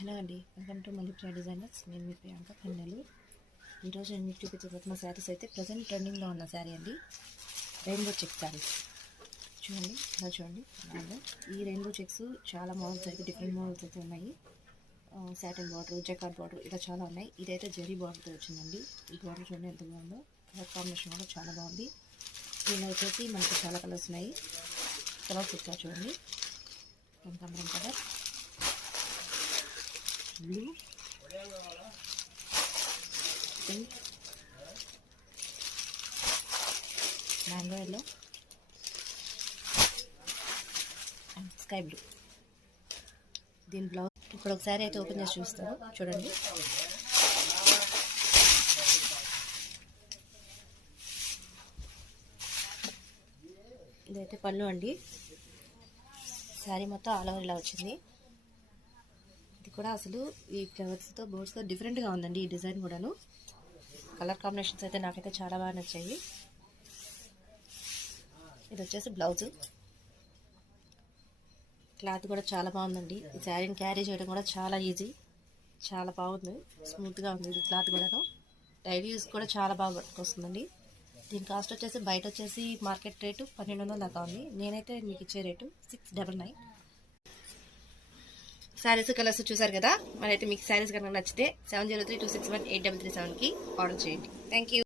Hello అండి, welcome to మల్లిప్రియా designers. నేను మీ ప్రియాంక కన్నెలు. ఈరోజు నేను మీకు చూపించబోతున్న శారీస్ అయితే ప్రజెంట్ ట్రెండింగ్లో ఉన్న శారీ అండి, రెయిన్బో చెక్ శారీస్. చూడండి, ఇలా చూడండి. ఈ రెయిన్బో చెక్స్ చాలా మోడల్స్ అయితే, డిఫరెంట్ మోడల్స్ అయితే ఉన్నాయి. సాటిన్ బార్డర్, జకార్డ్ బార్డర్ ఇలా చాలా ఉన్నాయి. ఇదైతే జరీ బార్డర్తో వచ్చిందండి. ఈ బార్డర్ చూడండి ఎంత బాగుందో. కలర్ కాంబినేషన్ కూడా చాలా బాగుంది. దీనిలో వచ్చేసి మనకి చాలా కలర్స్ ఉన్నాయి. కలర్స్ వచ్చా చూడండి, కనకాంబరం colour, blue, pink, mango yellow and sky blue. దీని బ్లౌజ్ ఇప్పుడు ఒకసారి అయితే ఓపెన్ చేసి చూస్తాను, చూడండి. ఇదైతే పళ్ళు అండి. శారీ మొత్తం ఆల్ ఓవర్ ఇలా వచ్చింది. ఇది కూడా అసలు ఈ ఫ్లవర్స్తో బోర్డ్స్తో డిఫరెంట్గా ఉందండి. ఈ డిజైన్ కూడాను కలర్ కాంబినేషన్స్ అయితే నాకైతే చాలా బాగా నచ్చాయి. ఇది వచ్చేసి బ్లౌజు. క్లాత్ కూడా చాలా బాగుందండి. ఈ శారీని క్యారీ చేయడం కూడా చాలా ఈజీ, చాలా బాగుంది, స్మూత్గా ఉంది. ఇది క్లాత్ కూడాను డైలీ యూస్ కూడా చాలా బాగా పట్టుకొస్తుందండి. దీని కాస్ట్ వచ్చేసి బయట వచ్చేసి మార్కెట్ రేటు 1200 దాకా ఉంది. నేనైతే మీకు ఇచ్చే రేటు 699. శారీస్ కలర్స్ చూసారు కదా. మరైతే మీకు శారీస్ కనుక నచ్చితే 7032618337కి ఆర్డర్ చేయండి. Thank you.